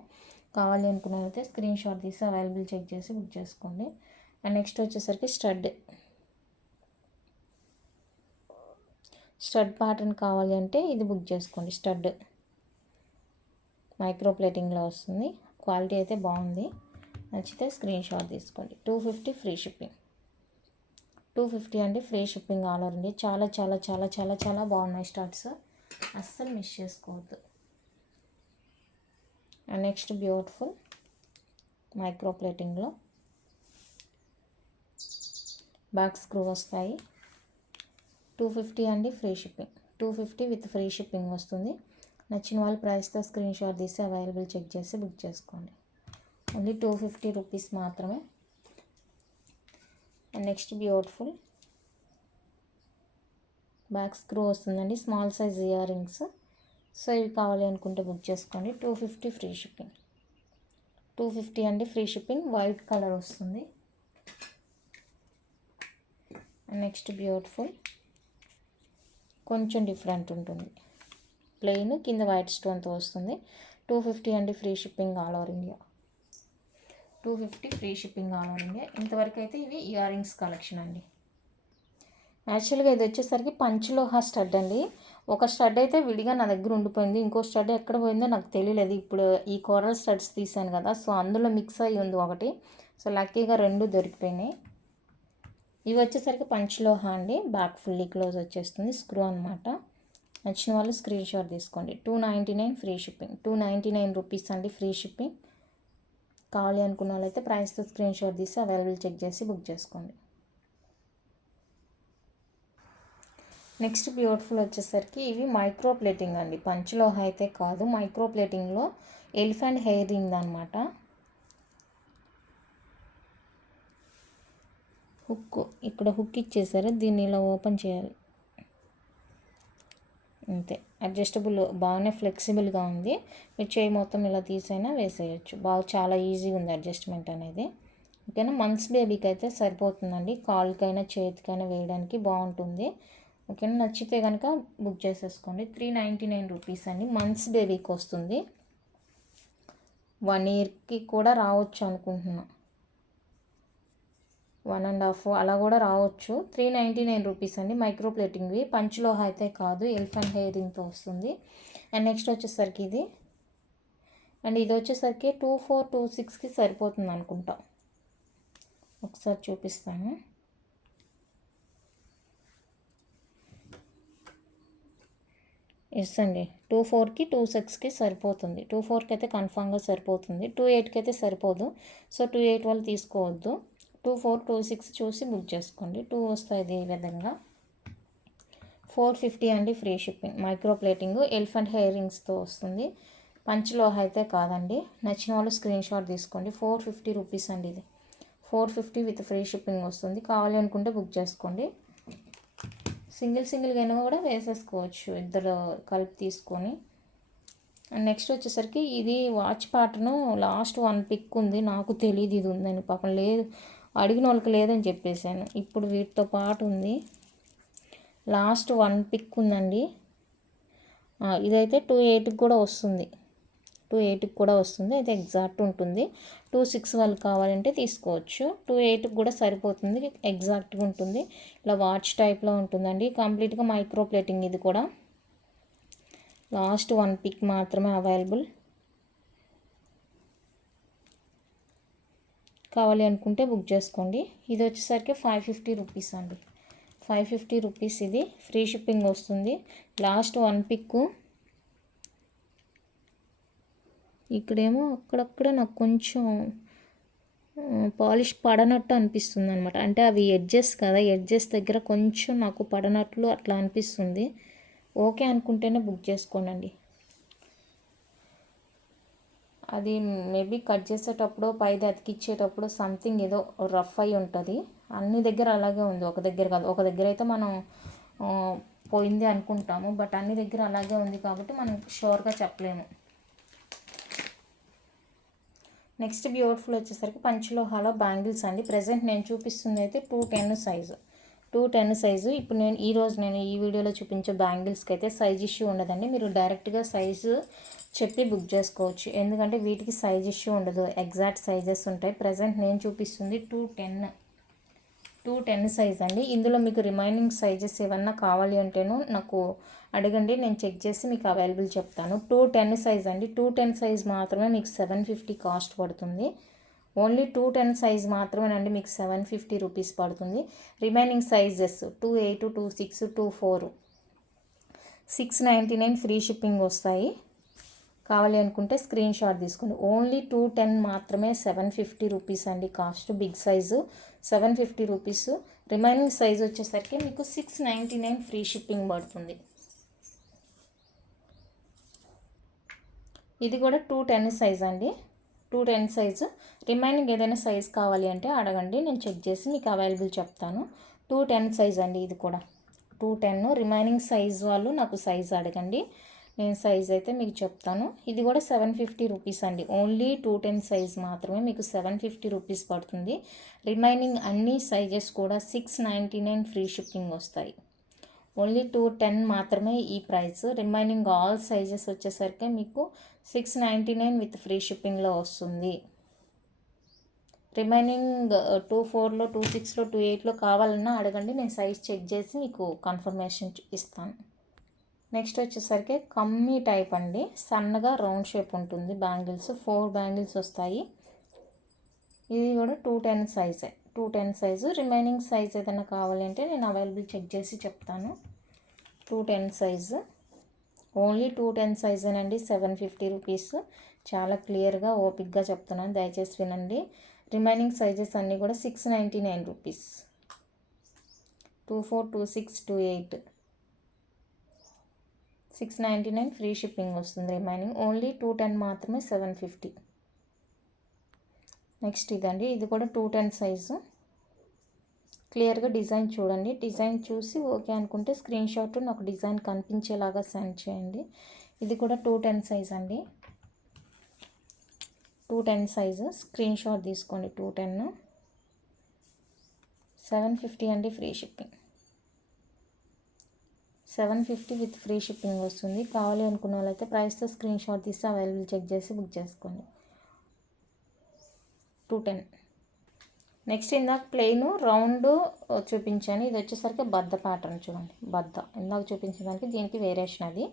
కావాలి అనుకున్నట్లయితే స్క్రీన్ షాట్ తీసి అవైలబుల్ చెక్ చేసి బుక్ చేసుకోండి. అండ్ నెక్స్ట్ వచ్చేసరికి స్టడ్ ప్యాటర్న్ కావాలి అంటే ఇది బుక్ చేసుకోండి. స్టడ్ మైక్రో ప్లేటింగ్లో వస్తుంది, క్వాలిటీ అయితే బాగుంది. నచ్చితే స్క్రీన్ షాట్ తీసుకోండి. 250 ఫ్రీ షిప్పింగ్. 250 అండి free shipping all over India. చాలా చాలా చాలా చాలా చాలా బాగున్నాయి స్టడ్స్, అస్సలు మిస్ చేసుకోవద్దు. అండ్ నెక్స్ట్ బ్యూటిఫుల్ మైక్రో ప్లేటింగ్లో బ్యాక్ స్క్రూ వస్తాయి. 250 అండి free shipping. 250 with free shipping వస్తుంది. నచ్చిన వాళ్ళ ప్రైస్తో స్క్రీన్ షాట్ తీసి అవైలబుల్ చెక్ చేసి బుక్ చేసుకోండి. ఓన్లీ 250 రూపీస్ మాత్రమే. And next beautiful back screw వస్తుందండి, small size ear rings. So ఇవి కావాలి అనుకుంటే బుక్ చేసుకోండి. 250 ఫ్రీ షిప్పింగ్. 250 అండి ఫ్రీ షిప్పింగ్. వైట్ కలర్ వస్తుంది. అండ్ నెక్స్ట్ బ్యూటిఫుల్ కొంచెం డిఫరెంట్ ఉంటుంది, ప్లెయిన్ కింద వైట్ స్టోన్తో వస్తుంది. 250 అండి free shipping all over India. 250 free shipping all over India. ఇంతవరకు అయితే ఇవి ఇయర్ రింగ్స్ కలెక్షన్ అండి. యాక్చువల్గా ఇది వచ్చేసరికి పంచలోహ స్టడ్ అండి. ఒక స్టడ్ అయితే విడిగా నా దగ్గర ఉండిపోయింది, ఇంకో స్టడ్ ఎక్కడ పోయిందో నాకు తెలియలేదు. ఇప్పుడు ఈ కోరల్ స్టడ్స్ తీసాను కదా, సో అందులో మిక్స్ అయ్యి ఉంది ఒకటి. సో లక్కీగా రెండు దొరికిపోయినాయి. ఇవి వచ్చేసరికి పంచలోహ అండి, బ్యాక్ ఫుల్లీ క్లోజ్ వచ్చేస్తుంది, స్క్రూ అనమాట. నచ్చిన వాళ్ళు స్క్రీన్ షాట్ తీసుకోండి. 299 ఫ్రీ షిప్పింగ్, 299 రూపీస్ అండి ఫ్రీ షిప్పింగ్. కావాలి అనుకున్న వాళ్ళైతే ప్రైస్తో స్క్రీన్ షాట్ తీసి అవైలబుల్ చెక్ చేసి బుక్ చేసుకోండి. నెక్స్ట్ బ్యూటిఫుల్ వచ్చేసరికి ఇవి మైక్రో ప్లేటింగ్ అండి, పంచలో అయితే కాదు, మైక్రో ప్లేటింగ్లో ఎలిఫెంట్ హెయిర్ రింగ్ అనమాట. హుక్ ఇక్కడ హుక్ ఇచ్చేసారు, దీన్ని ఇలా ఓపెన్ చేయాలి అంతే. అడ్జస్టబుల్ బాగానే ఫ్లెక్సిబుల్గా ఉంది, మీరు చేయి మొత్తం ఇలా తీసైనా వేసేయచ్చు. చాలా ఈజీగా ఉంది అడ్జస్ట్మెంట్ అనేది. ఓకేనా, మంత్స్ బేబీకి అయితే సరిపోతుందండి, కాలుకైనా చేతికైనా వేయడానికి బాగుంటుంది. ఓకేనా, నచ్చితే కనుక బుక్ చేసేసుకోండి. 399 రూపీస్ అండి, మంత్స్ బేబీకి వస్తుంది. 1 ఇయర్కి కూడా రావచ్చు అనుకుంటున్నా, 1.5 అలా కూడా రావచ్చు. 399 రూపీస్ అండి, మైక్రో ప్లేటింగ్వి, పంచులో అయితే కాదు, ఎలిఫెంట్ హెయిరింగ్తో వస్తుంది. అండ్ నెక్స్ట్ వచ్చేసరికి ఇది, అండ్ ఇది వచ్చేసరికి 2426కి సరిపోతుంది అనుకుంటా. ఒకసారి చూపిస్తాను. ఎస్ అండి, 24కి 26కి సరిపోతుంది. 24కి అయితే కన్ఫామ్గా సరిపోతుంది, 28కి అయితే సరిపోదు. సో 28 వాళ్ళు తీసుకోవద్దు, 24, 26 చూసి బుక్ చేసుకోండి. 2 వస్తాయి ఈ విధంగా. 450 అండి free shipping, micro plating elephant హెయిరింగ్స్తో వస్తుంది. పంచలో అయితే కాదండి, నచ్చిన వాళ్ళు స్క్రీన్ షాట్ తీసుకోండి. 450 రూపీస్ అండి ఇది, 450 విత్ ఫ్రీ షిప్పింగ్ వస్తుంది. కావాలి అనుకుంటే బుక్ చేసుకోండి. సింగిల్గా అయినా కూడా వేసేసుకోవచ్చు, ఇద్దరు కలిపి తీసుకొని. అండ్ నెక్స్ట్ వచ్చేసరికి ఇది వాచ్ ప్యాటర్ను లాస్ట్ 1 పిక్ ఉంది, నాకు తెలియదు ఇది ఉందని, పాపం లేదు, అడిగిన వాళ్ళకి లేదని చెప్పేశాను. ఇప్పుడు వీటితో పాటు ఉంది, లాస్ట్ 1 పిక్ ఉందండి. ఇదైతే 28కి కూడా వస్తుంది, 28కి కూడా వస్తుంది, అయితే ఎగ్జాక్ట్ ఉంటుంది. 26 వాళ్ళు కావాలంటే తీసుకోవచ్చు, 28కి కూడా సరిపోతుంది, ఎగ్జాక్ట్గా ఉంటుంది. ఇలా వాచ్ టైప్లో ఉంటుందండి, కంప్లీట్గా మైక్రో ప్లేటింగ్. ఇది కూడా లాస్ట్ 1 పిక్ మాత్రమే అవైలబుల్. కావాలి అనుకుంటే బుక్ చేసుకోండి. ఇది వచ్చేసరికి 550 రూపీస్ అండి, 550 రూపీస్, ఇది ఫ్రీ షిప్పింగ్ వస్తుంది. Last 1 pic. ఇక్కడేమో అక్కడక్కడ నాకు కొంచెం పాలిష్ పడనట్టు అనిపిస్తుంది అనమాట, అంటే అవి ఎడ్జెస్ కదా, ఎడ్జెస్ దగ్గర కొంచెం నాకు పడనట్లు అట్లా అనిపిస్తుంది. ఓకే అనుకుంటేనే బుక్ చేసుకోండి. అది మేబీ కట్ చేసేటప్పుడు పైది అతికిచ్చేటప్పుడు సంథింగ్ ఏదో రఫ్ అయి ఉంటుంది. అన్ని దగ్గర అలాగే ఉంది, ఒక దగ్గర కాదు. ఒక దగ్గర అయితే మనం పోయింది అనుకుంటాము, బట్ అన్ని దగ్గర అలాగే ఉంది కాబట్టి మనం షూర్గా చెప్పలేము. నెక్స్ట్ బ్యూటిఫుల్ వచ్చేసరికి పంచలోహాలో బ్యాంగిల్స్ అండి. ప్రజెంట్ నేను చూపిస్తుంది అయితే 210 సైజు, 210 సైజు. ఇప్పుడు నేను ఈ వీడియోలో చూపించే బ్యాంగిల్స్కి అయితే సైజ్ ఇష్యూ ఉండదండి, మీరు డైరెక్ట్గా సైజు చెప్పి బుక్ చేసుకోవచ్చు, ఎందుకంటే వీటికి సైజ్ ఇష్యూ ఉండదు, ఎగ్జాక్ట్ సైజెస్ ఉంటాయి. ప్రజెంట్ నేను చూపిస్తుంది 210 సైజ్ అండి. ఇందులో మీకు రిమైనింగ్ సైజెస్ ఏమన్నా కావాలి అంటేను నాకు అడగండి, నేను చెక్ చేసి మీకు అవైలబుల్ చెప్తాను. 210 సైజ్ అండి, 210 సైజ్ మాత్రమే మీకు 750 కాస్ట్ పడుతుంది. ఓన్లీ 210 సైజ్ మాత్రమేనండి మీకు 750 రూపీస్ పడుతుంది. రిమైనింగ్ సైజెస్ 28, 26, 24, 699 ఫ్రీ షిప్పింగ్ వస్తాయి. కావాలి అనుకుంటే స్క్రీన్ షాట్ తీసుకోండి. ఓన్లీ 210 మాత్రమే 750 రూపీస్ అండి cost. Big size 750 rupees, remaining size వచ్చేసరికి మీకు 699 ఫ్రీ షిప్పింగ్ పడుతుంది. ఇది కూడా 210 సైజ్ అండి, 210 సైజు. రిమైనింగ్ ఏదైనా సైజ్ కావాలి అంటే అడగండి, నేను చెక్ చేసి మీకు అవైలబుల్ చెప్తాను. 210 సైజ్ అండి, ఇది కూడా 210. రిమైనింగ్ సైజ్ వాళ్ళు నాకు సైజ్ అడగండి, నేను సైజ్ అయితే మీకు చెప్తాను. ఇది కూడా 750 రూపీస్ అండి, ఓన్లీ 210 సైజ్ మాత్రమే మీకు 750 రూపీస్ పడుతుంది. రిమైనింగ్ అన్ని సైజెస్ కూడా 699 ఫ్రీ షిప్పింగ్ వస్తాయి. ఓన్లీ 210 మాత్రమే ఈ ప్రైస్. రిమైనింగ్ ఆల్ సైజెస్ వచ్చేసరికి మీకు 699 విత్ ఫ్రీ షిప్పింగ్లో వస్తుంది. రిమైనింగ్ 24లో, 26లో, 28లో కావాలన్నా అడగండి, నేను సైజ్ చెక్ చేసి మీకు కన్ఫర్మేషన్ ఇస్తాను. నెక్స్ట్ వచ్చేసరికి కమ్మీ టైప్ అండి, సన్నగా రౌండ్ షేప్ ఉంటుంది బ్యాంగిల్స్, 4 బ్యాంగిల్స్ వస్తాయి. ఇది కూడా 210 సైజే, 210 సైజు. రిమైనింగ్ సైజ్ ఏదైనా కావాలంటే నేను అవైలబుల్ చెక్ చేసి చెప్తాను. 210 సైజు. Only 210 సైజేనండి, 750 rupees. చాలా క్లియర్గా ఓపిక్గా చెప్తున్నాను, దయచేసి వినండి. రిమైనింగ్ సైజెస్ అన్నీ కూడా 699 రూపీస్. 24, 26, 28, 699 ఫ్రీ షిప్పింగ్ వస్తుంది. రిమైనింగ్ ఓన్లీ 210 మాత్రమే, 750. నెక్స్ట్ ఇదండి, ఇది కూడా 210 సైజు. క్లియర్గా డిజైన్ చూడండి, డిజైన్ చూసి ఓకే అనుకుంటే స్క్రీన్ షాట్ నాకు డిజైన్ కనిపించేలాగా సెండ్ చేయండి. ఇది కూడా 210 సైజ్ అండి, 210 సైజు. స్క్రీన్ షాట్ తీసుకోండి. 210, 750 అండి free shipping. 750 with free shipping వస్తుంది. కావాలి అనుకున్న వాళ్ళైతే ప్రైస్తో స్క్రీన్ షాట్ తీసి అవైలబుల్ చెక్ చేసి బుక్ చేసుకోండి. 210. నెక్స్ట్ ఇందాక ప్లెయిన్ రౌండ్ చూపించాను, ఇది వచ్చేసరికి బద్ద ప్యాటర్న్. చూడండి, బద్ద ఇందాక చూపించిన దానికి దీనికి వేరియేషన్ అది.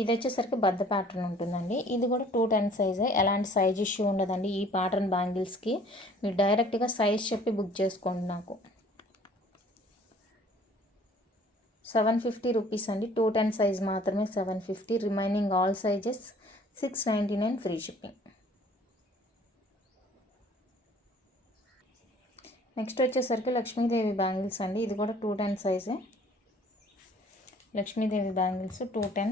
ఇది వచ్చేసరికి బద్ద ప్యాటర్న్ ఉంటుందండి. ఇది కూడా 210 సైజే, ఎలాంటి సైజ్ ఇష్యూ ఉండదండి. ఈ ప్యాటర్న్ బ్యాంగిల్స్కి మీరు డైరెక్ట్గా సైజ్ చెప్పి బుక్ చేసుకోండి. నాకు 750 రూపీస్ అండి, 210 సైజ్ మాత్రమే 750. Remaining all sizes 699 free shipping. Next వచ్చేసరికి లక్ష్మీదేవి బ్యాంగిల్స్ అండి, ఇది కూడా 210 సైజే. లక్ష్మీదేవి బ్యాంగిల్స్ 210.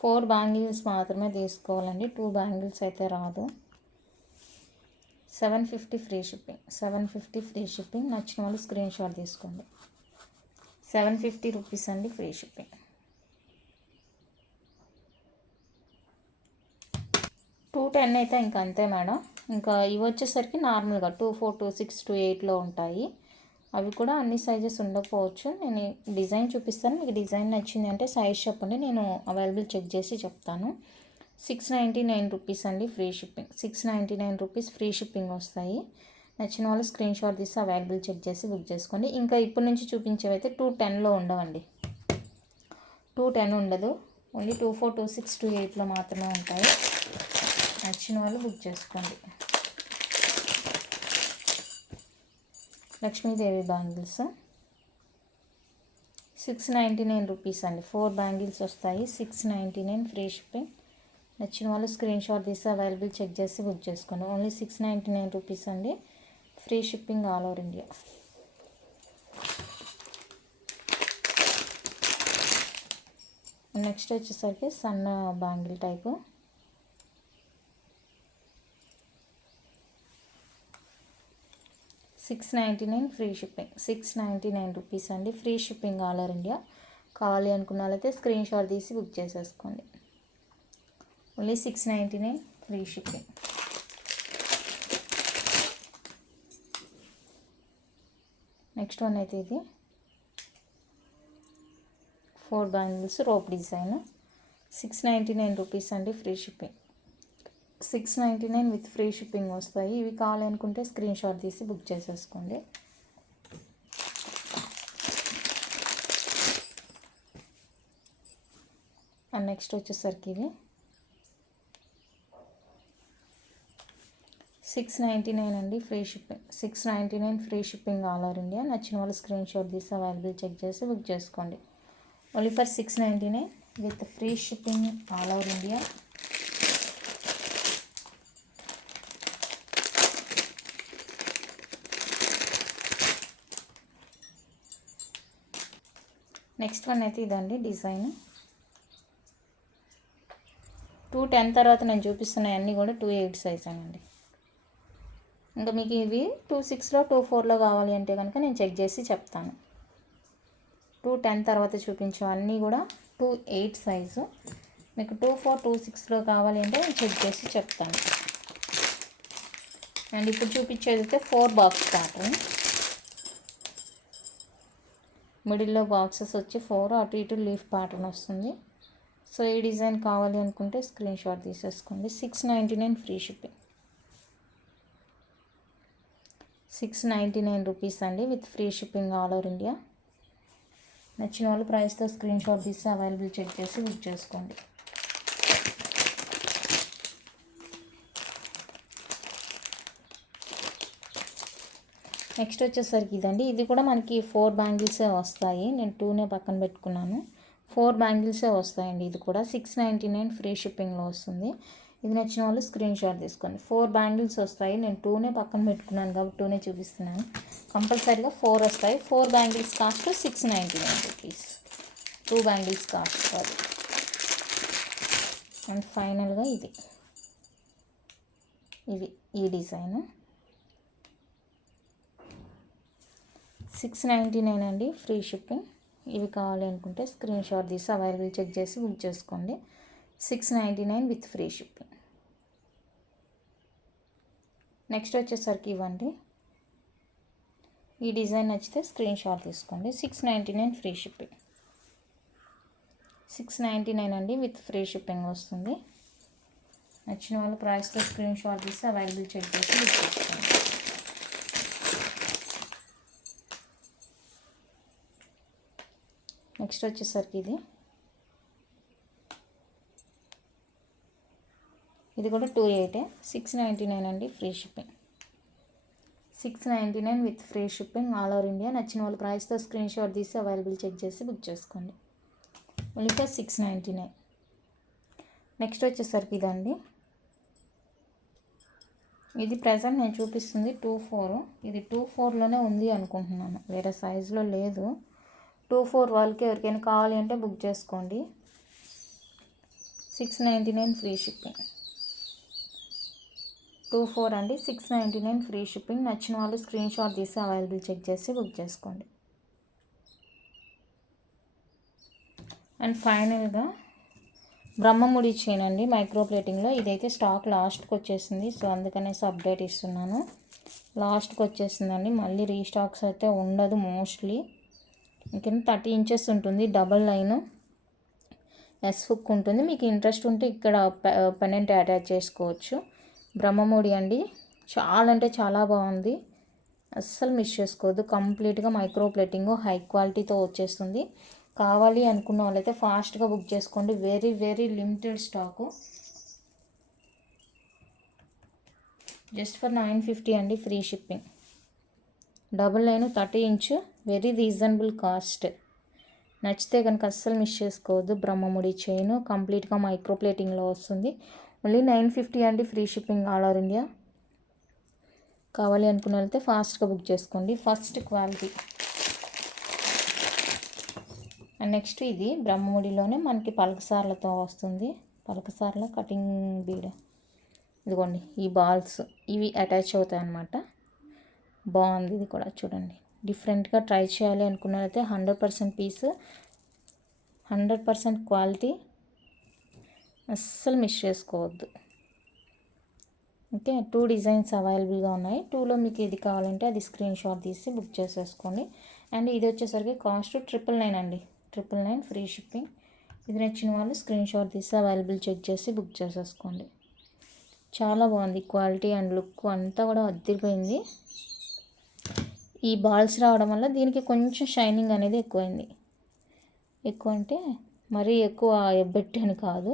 4 బ్యాంగిల్స్ మాత్రమే తీసుకోవాలండి, 2 బ్యాంగిల్స్ అయితే రాదు. 750 ఫ్రీ షిప్పింగ్, 750 ఫ్రీ షిప్పింగ్. నచ్చిన వాళ్ళు స్క్రీన్ షాట్ తీసుకోండి. 750 రూపీస్ అండి ఫ్రీ షిప్పింగ్. 210 అయితే ఇంకా అంతే మేడం. ఇంకా ఇవి వచ్చేసరికి నార్మల్గా 24, 26, 28లో ఉంటాయి. అవి కూడా అన్ని సైజెస్ ఉండకపోవచ్చు. నేను డిజైన్ చూపిస్తాను, మీకు డిజైన్ నచ్చింది అంటే సైజ్ చెప్పండి, నేను అవైలబుల్ చెక్ చేసి చెప్తాను. 699 రూపీస్ అండి free shipping. 699 rupees free shipping వస్తాయి. నచ్చిన వాళ్ళు స్క్రీన్ షాట్ తీసి అవైలబుల్ చెక్ చేసి బుక్ చేసుకోండి. ఇంకా ఇప్పటి నుంచి చూపించేవైతే 210లో ఉండవండి, 210 ఉండదు. ఓన్లీ 24, 26, 28లో మాత్రమే ఉంటాయి. నచ్చిన వాళ్ళు బుక్ చేసుకోండి. లక్ష్మీదేవి బ్యాంగిల్స్ 699 రూపీస్ అండి, 4 బ్యాంగిల్స్ వస్తాయి. 699 ఫ్రీ షిప్పింగ్. నచ్చిన వాళ్ళు స్క్రీన్ షాట్ తీసి అవైలబుల్ చెక్ చేసి బుక్ చేసుకోండి. ఓన్లీ 699 రూపీస్ అండి, free shipping all over India. Next వచ్చేసరికి సన్న bangle type 699 free shipping. 699 rupees అండి, free shipping all over India. కావాలి అనుకున్న వాళ్ళైతే స్క్రీన్ షాట్ తీసి బుక్ చేసేసుకోండి. Only 699 free shipping. Next one అయితే ఇది 4 బ్యాంగిల్స్ రోప్ డిజైన్ 699 రూపీస్ అండి, free shipping. 699 with free shipping వస్తాయి. ఇవి కావాలనుకుంటే స్క్రీన్ షాట్ తీసి బుక్ చేసేసుకోండి. అండ్ నెక్స్ట్ వచ్చేసరికి ఇవి 699 అండి, free shipping. 699 free shipping all over India. నచ్చిన వాళ్ళు స్క్రీన్ షాట్ తీసి అవైలబుల్ చెక్ చేసి బుక్ చేసుకోండి. Only for 699 with free shipping all over India. Next one అయితే ఇదండి డిజైన్. 210 తర్వాత నేను చూపిస్తున్నాయి అన్నీ కూడా 28 సైజ్ అండి. ఇంకా మీకు ఇవి 26లో 24లో కావాలి అంటే కనుక నేను చెక్ చేసి చెప్తాను. 210 తర్వాత చూపించే అన్నీ కూడా 28 సైజు. మీకు 24, 26లో కావాలి అంటే నేను చెక్ చేసి చెప్తాను. అండ్ ఇప్పుడు చూపించేది అయితే 4 బాక్స్ ప్యాటర్న్. మిడిల్లో బాక్సెస్ వచ్చి 4, అటు ఇటు లీఫ్ ప్యాటర్న్ వస్తుంది. సో ఈ డిజైన్ కావాలి అనుకుంటే స్క్రీన్ షాట్ తీసేసుకోండి. 699 ఫ్రీ షిప్పింగ్. 699 రూపీస్ అండి with free shipping all over India. నచ్చిన వాళ్ళు ప్రైస్తో స్క్రీన్ షాట్ తీసి అవైలబుల్ చెక్ చేసి బుక్ చేసుకోండి. నెక్స్ట్ వచ్చేసరికి ఇదండి, ఇది కూడా మనకి 4 బ్యాంగిల్సే వస్తాయి. నేను 2నే పక్కన పెట్టుకున్నాను. 4 బ్యాంగిల్సే వస్తాయండి. ఇది కూడా 699 ఫ్రీ షిప్పింగ్లో వస్తుంది. ఇది నచ్చిన వాళ్ళు స్క్రీన్ షాట్ తీసుకోండి. 4 బ్యాంగిల్స్ వస్తాయి. నేను 2నే పక్కన పెట్టుకున్నాను కాబట్టి 2నే చూపిస్తున్నాను. కంపల్సరీగా 4 వస్తాయి. 4 bangles cost 699 rupees. 2 bangles cost కాదు. అండ్ ఫైనల్గా ఇవి ఈ డిజైన్ 699 అండి, ఫ్రీ షిప్పింగ్. ఇవి కావాలి అనుకుంటే స్క్రీన్ షాట్ తీసి అవైలబుల్ చెక్ చేసి బుక్ చేసుకోండి. 699 విత్ ఫ్రీ షిప్పింగ్. నెక్స్ట్ వచ్చేసరికి ఇవ్వండి. ఈ డిజైన్ నచ్చితే స్క్రీన్ షాట్ తీసుకోండి. 699 ఫ్రీ షిప్పింగ్. 699 అండి, విత్ ఫ్రీ షిప్పింగ్ వస్తుంది. నచ్చిన వాళ్ళు ప్రైస్తో స్క్రీన్ షాట్ తీసి అవైలబుల్ చెక్ చేసి బుక్ చేసుకోండి. నెక్స్ట్ వచ్చేసరికి ఇది కూడా 28, 699 అండి, free shipping. 699 with free shipping all over India. నచ్చిన వాళ్ళు ప్రైస్తో స్క్రీన్ షాట్ తీసి అవైలబుల్ చెక్ చేసి బుక్ చేసుకోండి. Only for 699. నెక్స్ట్ వచ్చేసరికి ఇదండి. ఇది ప్రజెంట్ నేను చూపిస్తుంది 24. ఇది 24లోనే ఉంది అనుకుంటున్నాను, వేరే సైజులో లేదు. 24 వాళ్ళకి ఎవరికైనా కావాలి అంటే బుక్ చేసుకోండి. 699 ఫ్రీ షిప్పింగ్. 24 అండి, 699 ఫ్రీ షిప్పింగ్. నచ్చిన వాళ్ళు స్క్రీన్ షాట్ తీసి అవైలబుల్ చెక్ చేసి బుక్ చేసుకోండి. అండ్ ఫైనల్గా బ్రహ్మముడి చైన్ అండి, మైక్రో ప్లేటింగ్లో. ఇదైతే స్టాక్ లాస్ట్కి వచ్చేసింది, సో అందుకనేసి అప్డేట్ ఇస్తున్నాను. లాస్ట్కి వచ్చేసిందండి, మళ్ళీ రీస్టాక్స్ అయితే ఉండదు మోస్ట్లీ. ఇంకేం 30 ఇంచెస్ ఉంటుంది, డబల్ లైన్ ఎస్ హుక్ ఉంటుంది. మీకు ఇంట్రెస్ట్ ఉంటే ఇక్కడ పెనెంట్ అటాచ్ చేసుకోవచ్చు. బ్రహ్మముడి అండి, చాలా అంటే చాలా బాగుంది, అస్సలు మిస్ చేసుకోవద్దు. కంప్లీట్గా మైక్రో ప్లేటింగ్ హై క్వాలిటీతో వచ్చేస్తుంది. కావాలి అనుకున్న వాళ్ళైతే ఫాస్ట్గా బుక్ చేసుకోండి. Very very limited stock. Just for 950 అండి, free shipping. Double line 30 inch, very reasonable cost. నచ్చితే కనుక అస్సలు మిస్ చేసుకోవద్దు. బ్రహ్మముడి చైన్ కంప్లీట్గా మైక్రో ప్లేటింగ్లో వస్తుంది. ఓన్లీ 950 అండి, free shipping all over India. కావాలి అనుకున్న వెళ్తే ఫాస్ట్గా బుక్ చేసుకోండి. First quality. అండ్ నెక్స్ట్ ఇది బ్రహ్మముడిలోనే మనకి పలకసార్లతో వస్తుంది. పలకసార్ల కటింగ్ బీడ్. ఇదిగోండి ఈ బాల్స్, ఇవి అటాచ్ అవుతాయి అన్నమాట. బాగుంది ఇది కూడా చూడండి. డిఫరెంట్గా ట్రై చేయాలి అనుకున్నట్లయితే 100% పీస్, 100% క్వాలిటీ, అస్సలు మిస్ చేసుకోవద్దు. ఓకే, 2 డిజైన్స్ అవైలబుల్గా ఉన్నాయి. 2లో మీకు ఏది కావాలంటే అది స్క్రీన్ షాట్ తీసి బుక్ చేసేసుకోండి. అండ్ ఇది వచ్చేసరికి కాస్ట్ 999 అండి, 999 ఫ్రీ షిప్పింగ్. ఇది నచ్చిన వాళ్ళు స్క్రీన్ షాట్ తీసి అవైలబుల్ చెక్ చేసి బుక్ చేసేసుకోండి. చాలా బాగుంది, క్వాలిటీ అండ్ లుక్ అంతా కూడా అదిరిపోయింది. ఈ బాల్స్ రావడం వల్ల దీనికి కొంచెం షైనింగ్ అనేది ఎక్కువైంది. ఎక్కువ అంటే మరీ ఎక్కువ ఎబ్బెట్టి అని కాదు,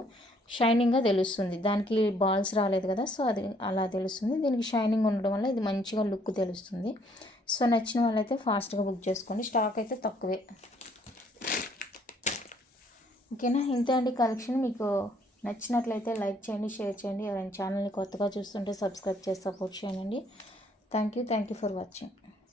షైనింగ్గా తెలుస్తుంది. దానికి బాల్స్ రాలేదు కదా, సో అది అలా తెలుస్తుంది. దీనికి షైనింగ్ ఉండడం వల్ల ఇది మంచిగా లుక్ తెలుస్తుంది. సో నచ్చిన వాళ్ళైతే ఫాస్ట్గా బుక్ చేసుకోండి. స్టాక్ అయితే తక్కువే. ఓకేనా, ఇంతే అండి కలెక్షన్. మీకు నచ్చినట్లయితే లైక్ చేయండి, షేర్ చేయండి. ఎవరైనా ఛానల్ని కొత్తగా చూస్తుంటే సబ్స్క్రైబ్ చేసి సపోర్ట్ చేయండి. Thank you for watching.